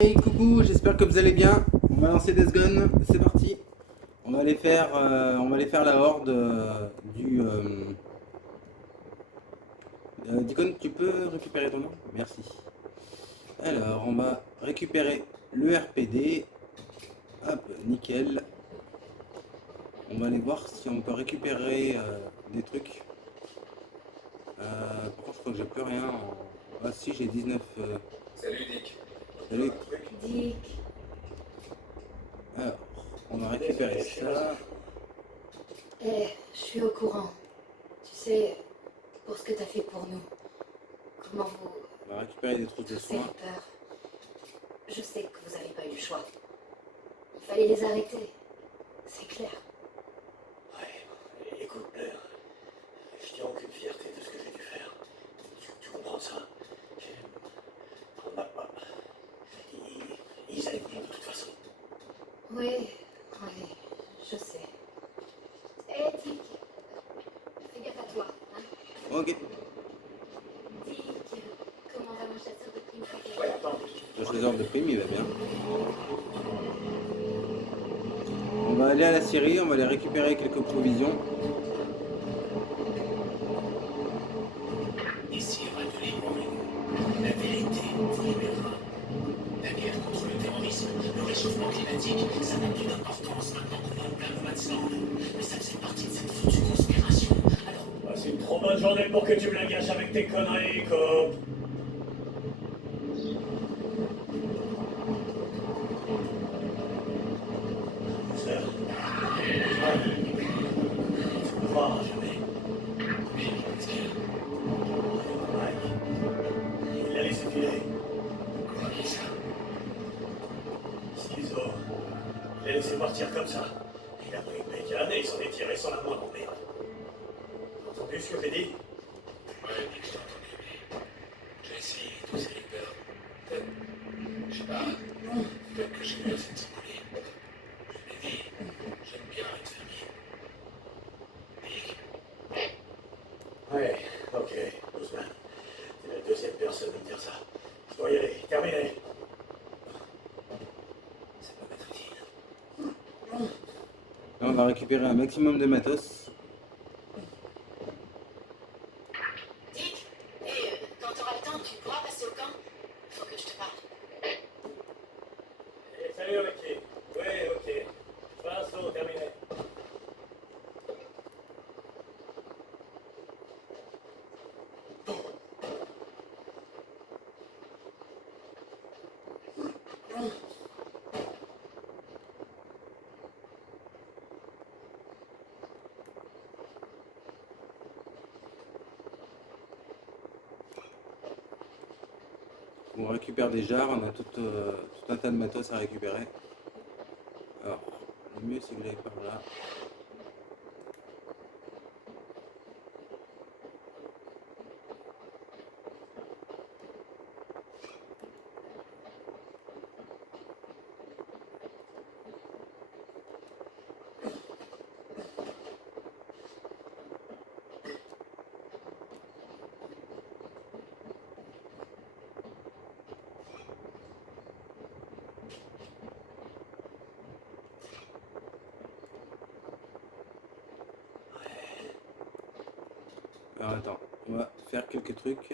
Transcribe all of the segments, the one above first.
Hey coucou, j'espère que vous allez bien. On va lancer Death Gone, c'est parti. On va aller faire la horde Deacon, tu peux récupérer ton nom? Merci. Alors, on va récupérer le RPD. Hop, nickel. On va aller voir si on peut récupérer des trucs. Par contre, je crois que j'ai plus rien. Ah si, j'ai 19. Salut Dick. Tu Salut. veux un truc? Dick, Alors, on va récupérer ça. je suis au courant. Tu sais, pour ce que t'as fait pour nous. Comment vous... On va récupérer des trousses de tous ces soins. peurs. Je sais que vous avez pas eu le choix. Il fallait les arrêter. C'est clair. Ouais, écoute, Blair, je tiens aucune fierté de ce que j'ai dû faire. Tu comprends ça? On n'a pas... Ils allaient venir de toute façon. Oui, oui, je sais. Dick, fais gaffe à toi, hein. Ok. Dick, comment va mon chasseur de primes préféré? Ouais, attends. Le chasseur de primes, il va bien. On va aller à la scierie, on va aller récupérer quelques provisions. Ici, Radio Libre, la vérité vous libérera. La guerre contre le terrorisme, le réchauffement climatique, ça n'a plus d'importance maintenant qu'on est en plein no man's land. Mais ça faisait partie de cette foutue conspiration. Alors... Ah, c'est une trop bonne journée pour que tu me la gâches avec tes conneries, cop. Ça, tu me croiras jamais. Qu'est-ce qu'il y a? Mike, il l'a laissé filer. Comment ça? Schizo. Il l'a laissé partir comme ça. Il a pris une bécane et il s'en est tiré sans la moindre merde. T'as entendu ce que j'ai dit? Ouais, Dick, je t'ai entendu, mais j'ai essayé tous ces peurs. Je sais pas, peut-être que j'ai eu assez de s'embrouiller. Je l'ai dit, j'aime bien être fermier. Dick, Ouais, ok, Ousmane. T'es la deuxième personne à me dire ça. Je dois y aller. Terminé. Ça peut m'être utile. Là, on va récupérer un maximum de matos. Dick, quand t'auras le temps, tu pourras passer au camp? Faut que je te parle. Et salut, Ricky. Ouais, ok. Passe l'eau, terminé. On récupère des jarres, on a tout un tas de matos à récupérer. Alors, le mieux c'est que j'aille par là. Alors attends, on va faire quelques trucs.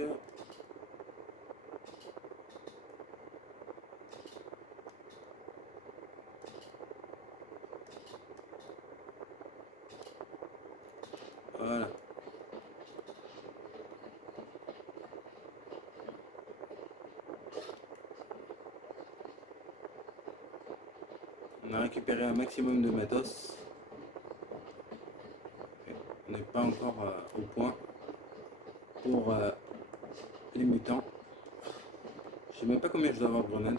Voilà. On a récupéré un maximum de matos. On n'est pas encore au point pour les mutants. Je sais même pas combien je dois avoir de grenades.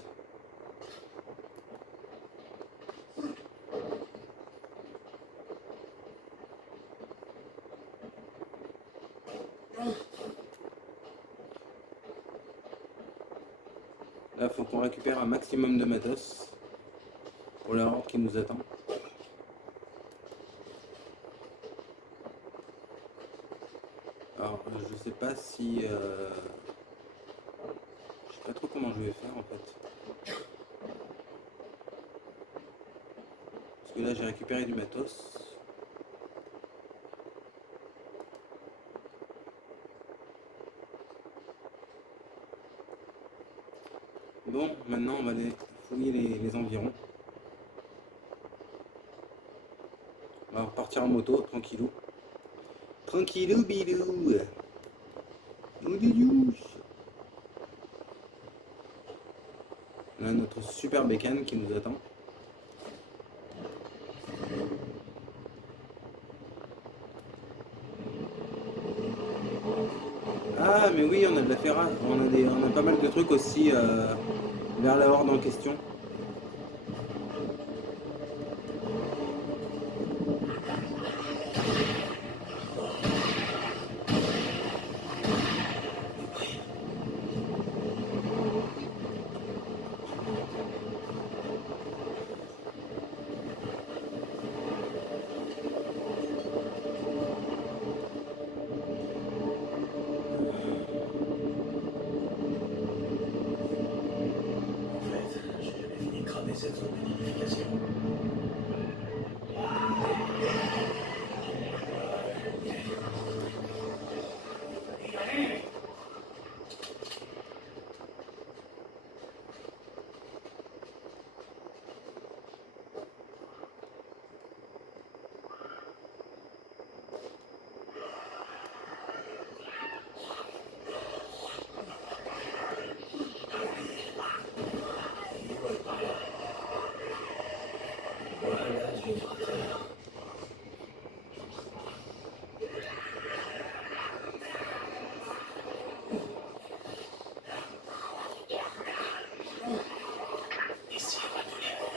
Là, faut qu'on récupère un maximum de matos pour la horde qui nous attend. Alors, je sais pas si... je sais pas trop comment je vais faire en fait. que là j'ai récupéré du matos. Bon, maintenant on va aller fouiller les environs. On va repartir en moto, tranquillou. Tranquillou bilou. Oudoudou. On a notre super bécane qui nous attend. Ah mais oui, on a de la ferraille, on a pas mal de trucs aussi vers la horde en question. En fait, j'ai jamais fini de cramer cette zone de nidification. Voilà, je vais frapper. Ici, pas de libre.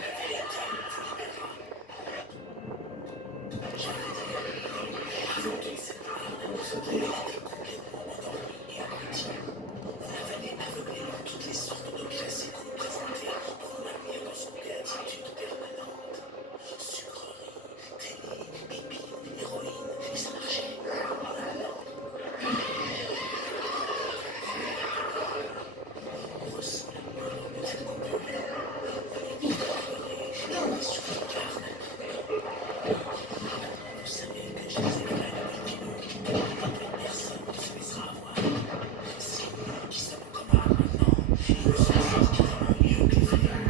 La vérité vous libérera. Avant qu'il s'épare, ce pays était complètement endormi et abruti. On avalait aveuglément toutes les sortes de classiques qu'on nous présentait pour nous maintenir dans une béatitude permanente. Sucreries, télé, pipi, héroïne, et ça marchait. On ressent la peur de cette coupure. On est pleurer, on est sur le carne. Vous savez que je les ai graines multiples, et personne ne se laissera avoir. C'est nous qui sommes communs maintenant, et nous sommes suffisamment mieux que les frères.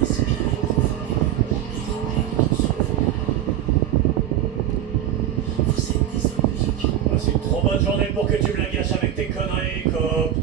Inspirez profondément et rappelez votre souffle. Vous êtes des hommes vivants. Ah, c'est une trop bonne journée pour que tu me la gâches avec tes conneries, cop.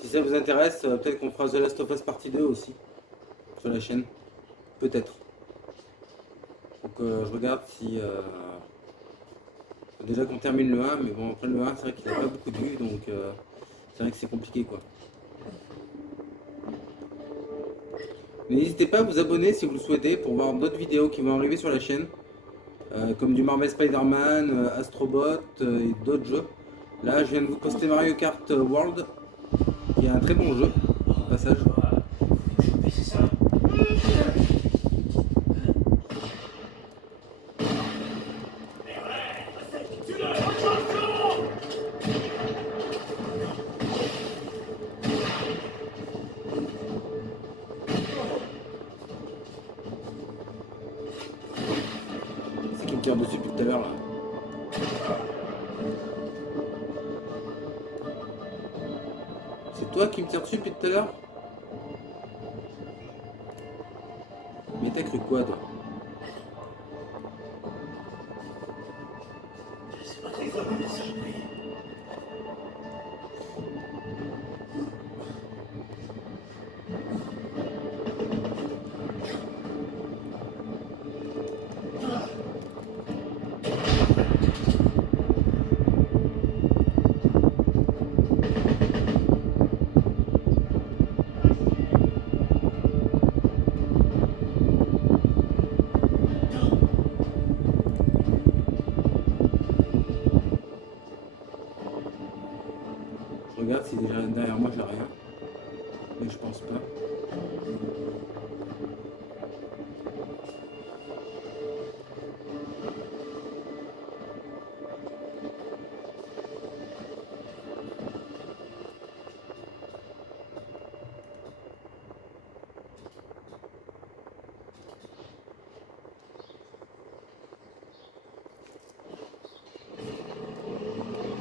Si ça vous intéresse, peut-être qu'on fera The Last of Us Partie 2 aussi sur la chaîne. Peut-être. Donc je regarde si... Déjà qu'on termine le 1, mais bon après le 1 c'est vrai qu'il n'a pas beaucoup de vues, donc c'est vrai que c'est compliqué quoi. N'hésitez pas à vous abonner si vous le souhaitez pour voir d'autres vidéos qui vont arriver sur la chaîne. Comme du Marvel Spider-Man, Astrobot et d'autres jeux. Là je viens de vous poster Mario Kart World, qui est un très bon jeu, au passage. C'est ça. me tire dessus depuis tout à l'heure là. C'est toi qui me tire dessus depuis tout à l'heure? Mais t'as cru quoi toi? Je sais pas trop quoi ma messagerie. Je regarde si déjà derrière moi j'ai rien. Mais je pense pas.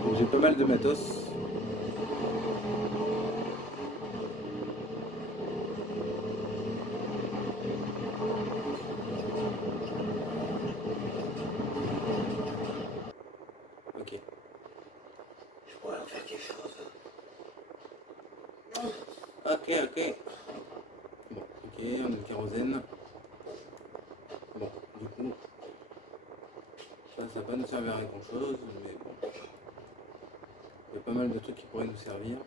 Donc j'ai pas mal de matos. Ok. Je pourrais en faire quelque chose. Ok, ok. Bon, ok, on a le kérosène. Bon, du coup, ça va pas nous servir à grand chose, mais bon. Il y a pas mal de trucs qui pourraient nous servir.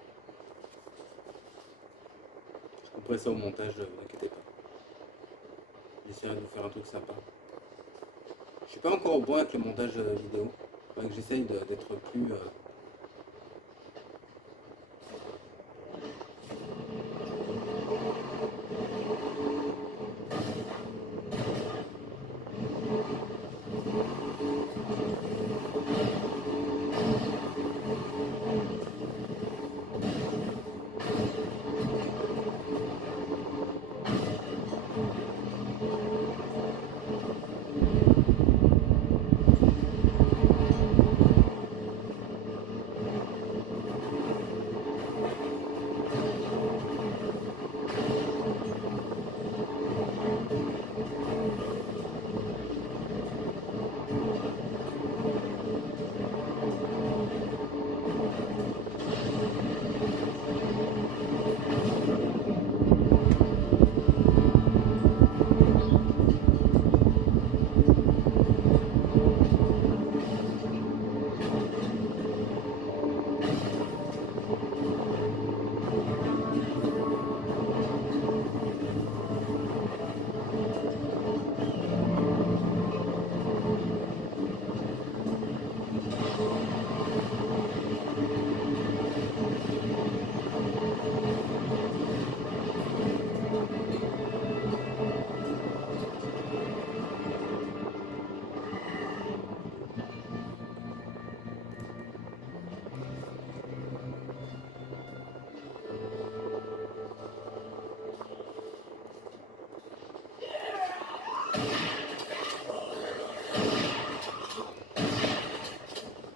Je couperai ça au montage, ne vous inquiétez pas. J'essaierai de vous faire un truc sympa. Je suis pas encore au point avec le montage vidéo. Il faudrait que j'essaye d'être plus...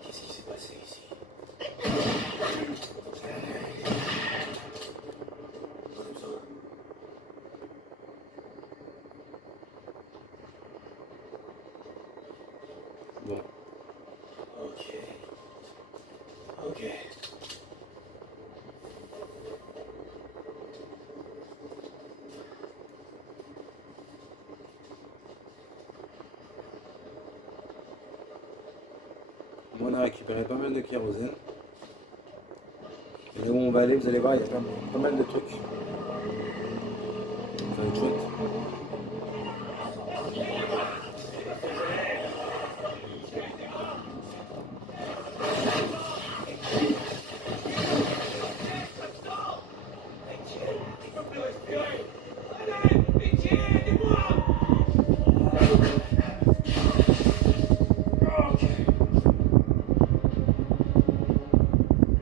Qu'est-ce qui s'est passé ici? Comme ça. Bon. Ok. Ok. On a récupéré pas mal de kérosène. Et là où on va aller, vous allez voir, il y a pas mal de trucs. Ça va être chouette.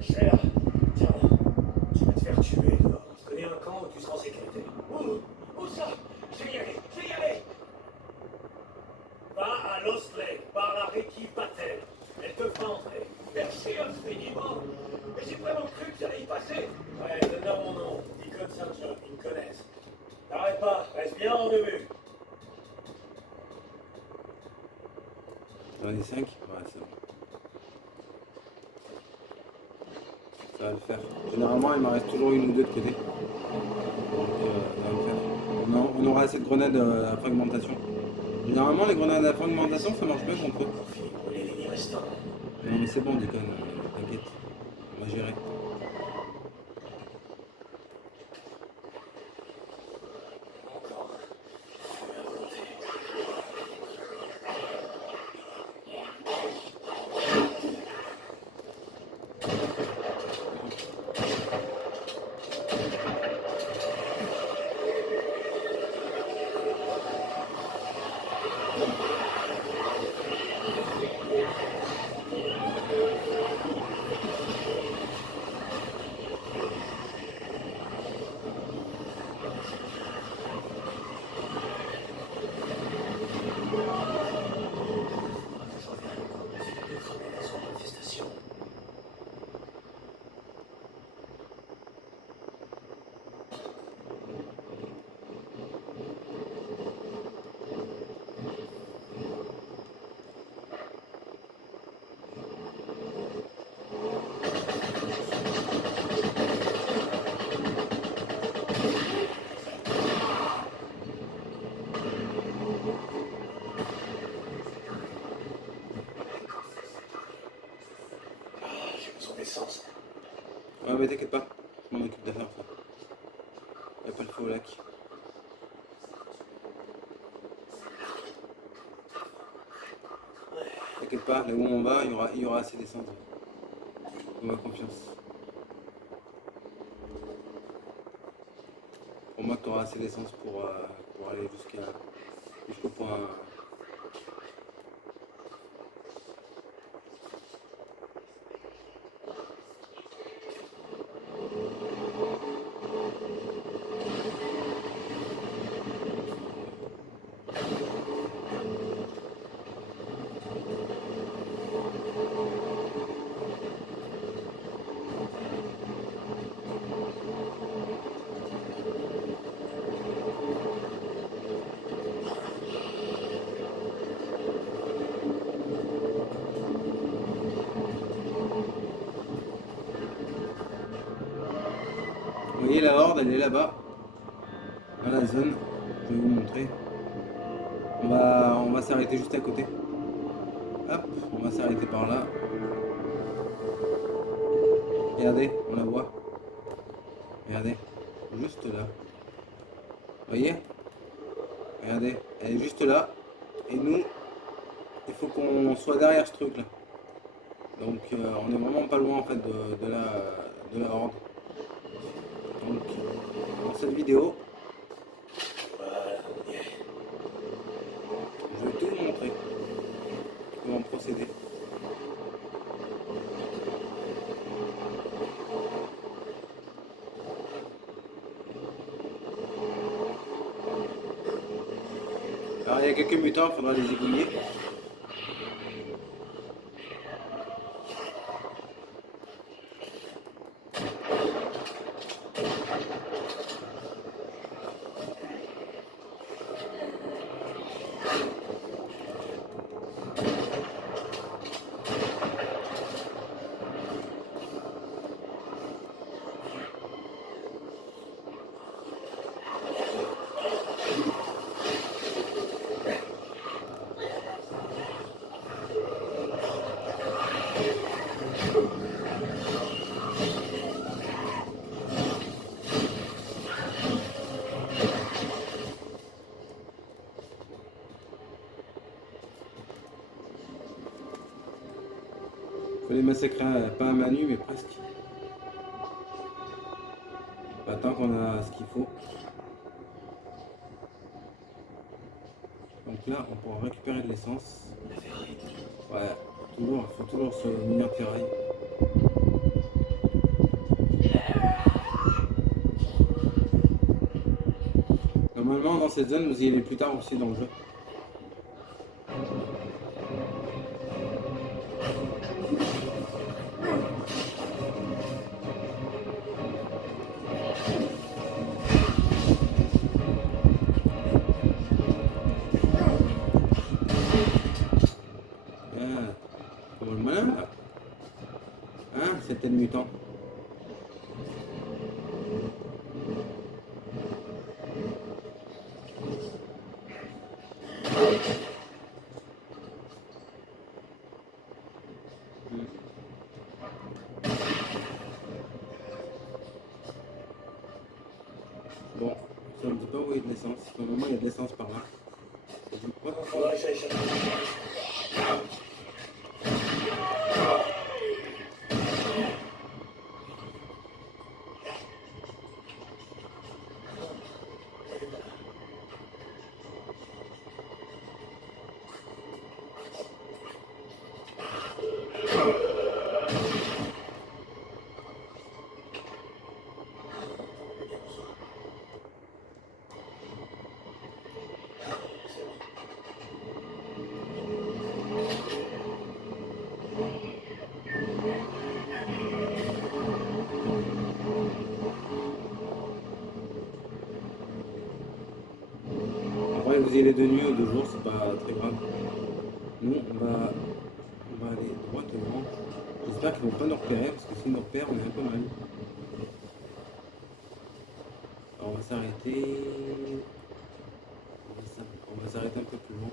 Cher, tiens, tu vas te faire tuer dehors. Tu connais un camp où tu seras en sécurité? Où ça? Je vais y aller. Va à Lost Lake. caché infiniment. Mais j'ai vraiment cru que j'allais y passer. Ouais, donne-leur mon nom. Deacon St. John, ils me connaissent. T'arrête pas, reste bien en début. J'en ai 5. Ouais, c'est bon. Ça va le faire. Généralement, il m'en reste toujours une ou deux de côté. Donc, ça va le faire. On aura assez de grenades à fragmentation. Généralement, les grenades à fragmentation, ça marche bien contre eux. On finit pour les lignes restantes. Non, mais c'est bon, Deacon. T'inquiète. On va gérer. Encore. Fume à volonté. J'ai besoin d'essence. Ouais, mais t'inquiète pas. Je m'en occupe d'affaires, ça. Y'a pas le feu au lac. T'inquiète pas, là où on va, il y aura assez d'essence. On a confiance. Pour moi, tu auras assez d'essence pour aller jusqu'au point. Vous voyez la horde, elle est là-bas, dans la zone. Je vais vous montrer. On va s'arrêter juste à côté. Hop, on va s'arrêter par là. Regardez, on la voit. Regardez, juste là. Vous voyez? Regardez, elle est juste là. Et nous, il faut qu'on soit derrière ce truc là. Donc on est vraiment pas loin en fait de la horde. Donc dans cette vidéo, Voilà, on y est. je vais tout vous montrer. Comment procéder. Alors il y a quelques mutants, il faudra les égouiller. Faut les massacrer, pas à main nue, mais presque. Bah, tant qu'on a ce qu'il faut. Donc là, on pourra récupérer de l'essence. La ferraille. Ouais, toujours, faut toujours se munir de ferraille. Normalement, dans cette zone, vous y allez plus tard aussi dans le jeu. mutant. Bon, ça me dit pas où il y a de l'essence. Pour le moment, il y a de l'essence par là. Hop. Faudrait que j'aille chercher. Après, vous y allez de nuit ou de jour, c'est pas très grave. Nous, on va aller droit devant. J'espère qu'ils vont pas nous repérer, parce que si nous repèrent, on est un peu mal. Alors, on va s'arrêter. On va s'arrêter un peu plus loin.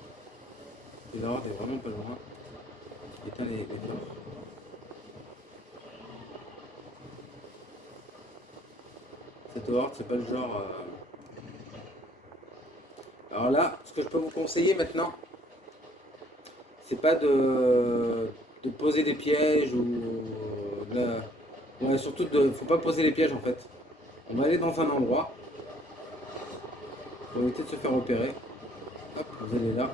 Et la horde est vraiment pas loin. Éteins les phares. Cette horde, c'est pas le genre. Alors là, ce que je peux vous conseiller maintenant, c'est pas de poser des pièges ou ouais, surtout faut pas poser les pièges en fait. On va aller dans un endroit pour éviter de se faire repérer. Hop, vous allez là.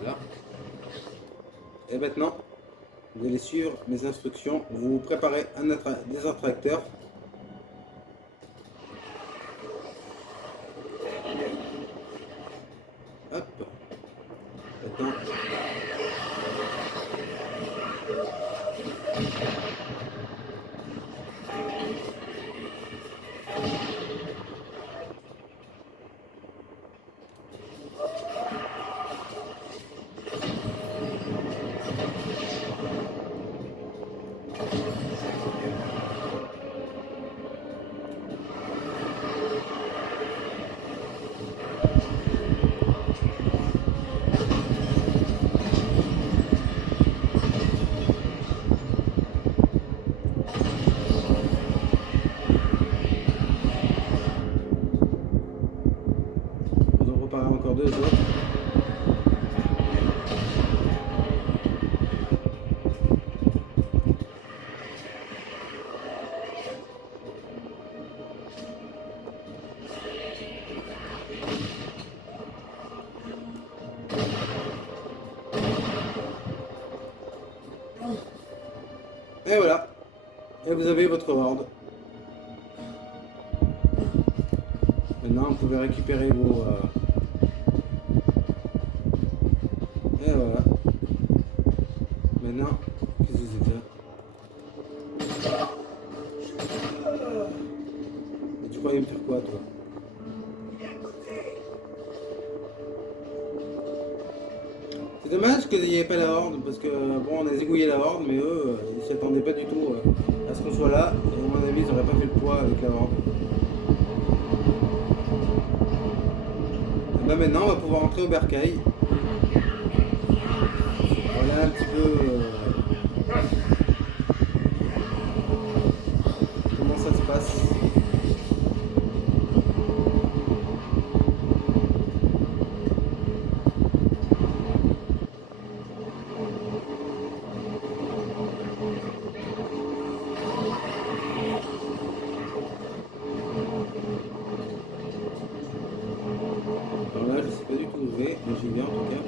Voilà. Et maintenant, vous allez suivre mes instructions. Vous préparez des attracteurs. Hop. Maintenant. Vous en préparez encore deux autres. Et voilà. Et vous avez votre horde. Maintenant, vous pouvez récupérer vos... Et voilà. Maintenant, qu'est-ce que c'est que ça? Et tu croyais me faire quoi, toi? C'est dommage qu'il n'y ait pas la horde, parce que bon, on a zigouillé la horde, mais eux, ils s'y attendaient pas du tout à ce qu'on soit là. Et à mon avis, ils n'auraient pas fait le poids avec la horde. Et là maintenant, on va pouvoir entrer au bercail. Voilà un petit peu comment ça se passe. Alors là, je sais pas du tout où je vais, mais j'y vais en tout cas.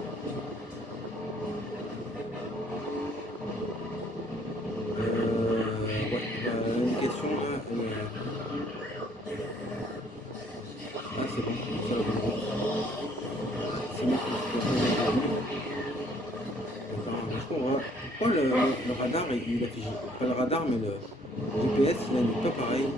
Ouais, l'indication là, ah c'est bon, ça va bien. C'est bon, pourquoi le radar il affiche, pas le radar mais le GPS il indique pas pareil.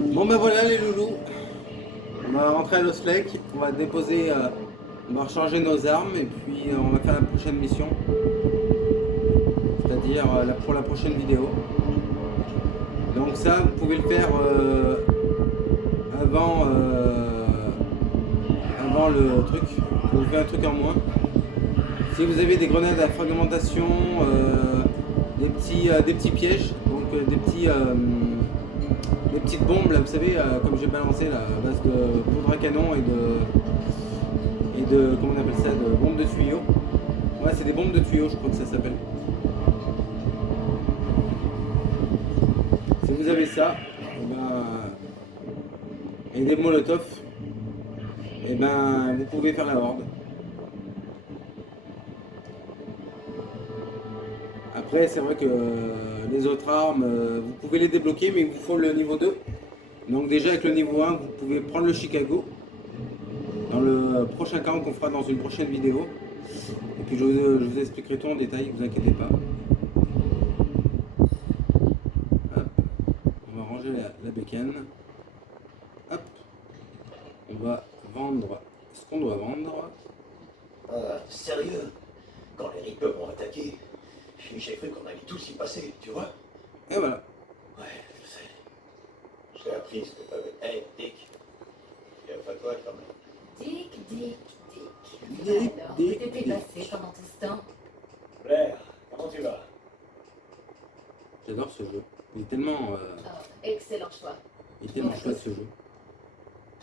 Bon ben voilà les loulous. On va rentrer à Lost Lake, on va déposer, on va recharger nos armes et puis on va faire la prochaine mission. C'est-à-dire pour la prochaine vidéo. Donc ça, vous pouvez le faire avant le truc. Vous faites un truc en moins. Si vous avez des grenades à fragmentation, des petits pièges, donc des petites bombes là, vous savez, comme j'ai balancé là, à base de poudre à canon et de comment on appelle ça, de bombes de tuyaux. Ouais, c'est des bombes de tuyaux, je crois que ça s'appelle. Si vous avez ça, et des molotovs, et ben vous pouvez faire la horde. Après, c'est vrai que les autres armes, vous pouvez les débloquer, mais il vous faut le niveau 2. Donc déjà avec le niveau 1, vous pouvez prendre le Chicago dans le prochain camp qu'on fera dans une prochaine vidéo. Et puis je vous expliquerai tout en détail, ne vous inquiétez pas. Hop. On va ranger la bécane. Hop. On va vendre ce qu'on doit vendre. Sérieux? Quand les Reapers m'ont attaqué, j'ai cru qu'on allait tous y passer, tu vois? Et voilà. Ouais, je sais. J'ai appris ce que t'avais. Hey, Dick. Gaffe à toi quand même. Dick. Dick, Alors, Dick, où t'étais Dick. passé pendant tout ce temps? Blair, comment tu vas? J'adore ce jeu. Il est tellement Oh, excellent choix. chouette ce jeu.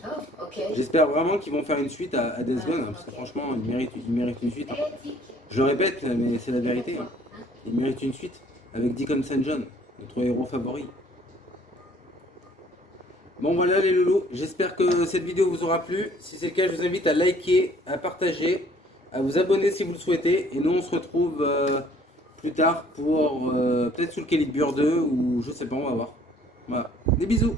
Oh, ok. J'espère vraiment qu'ils vont faire une suite à Death Gone, hein, parce que franchement, ils méritent une suite. Hein. Hey, Dick. Je le répète, mais c'est la vérité. Hein. Ils méritent une suite avec Deacon St. John, notre héros favori. Bon voilà les loulous, j'espère que cette vidéo vous aura plu. Si c'est le cas, je vous invite à liker, à partager, à vous abonner si vous le souhaitez. Et nous on se retrouve plus tard pour peut-être Soul Calibur 2 ou je sais pas, on va voir. Voilà, des bisous.